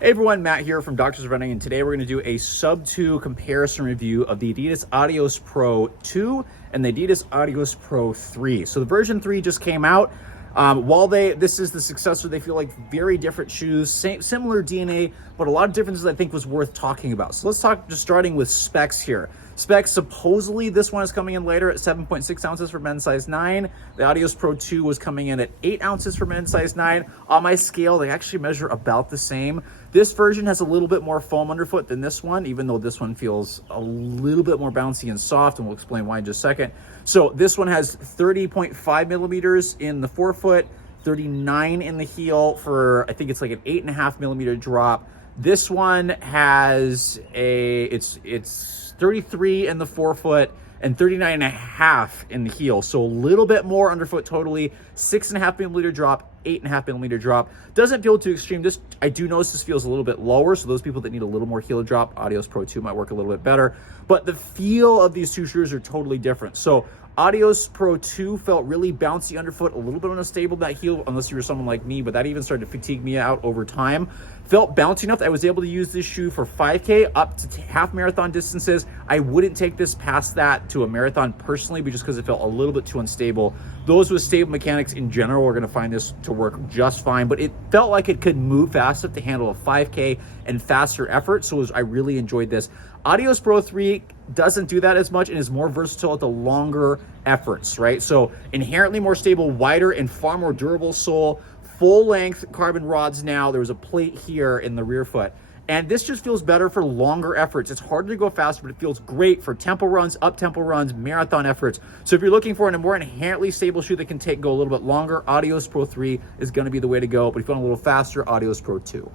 Hey everyone, Matt here from Doctors of Running, and today we're going to do a sub 2 comparison review of the Adidas Adios Pro 2 and the Adidas Adios Pro 3. So the version 3 just came out. While this is the successor, they feel like very different shoes, similar DNA, but a lot of differences I think was worth talking about. So let's talk, just starting with specs here. Specs, supposedly this one is coming in later at 7.6 ounces for men's size 9. The Adios Pro 2 was coming in at 8 ounces for men's size 9. On my scale, they actually measure about the same. This version has a little bit more foam underfoot than this one, even though this one feels a little bit more bouncy and soft, and we'll explain why in just a second. So this one has 30.5 millimeters in the forefoot, 39 in the heel for, I think it's like an 8.5 millimeter drop. This one has it's 33 in the forefoot and 39.5 in the heel. So a little bit more underfoot totally, 6.5 millimeter drop, 8.5 millimeter drop. Doesn't feel too extreme. This, I do notice this feels a little bit lower. So those people that need a little more heel drop, Adios Pro 2 might work a little bit better. But the feel of these two shoes are totally different. So Adios Pro 2 felt really bouncy underfoot, a little bit unstable that heel, unless you were someone like me, but that even started to fatigue me out over time. Felt bouncy enough that I was able to use this shoe for 5K up to half marathon distances. I wouldn't take this past that to a marathon personally, but just because it felt a little bit too unstable. Those with stable mechanics in general are going to find this to work just fine, but it felt like it could move fast enough to handle a 5K and faster effort, so I really enjoyed this. Adios Pro 3 doesn't do that as much and is more versatile at the longer efforts, right? So inherently more stable, wider, and far more durable sole, full length carbon rods now. There's a plate here in the rear foot. And this just feels better for longer efforts. It's harder to go faster, but it feels great for tempo runs, up-tempo runs, marathon efforts. So if you're looking for a more inherently stable shoe that can go a little bit longer, Adios Pro 3 is going to be the way to go. But if you want a little faster, Adios Pro 2.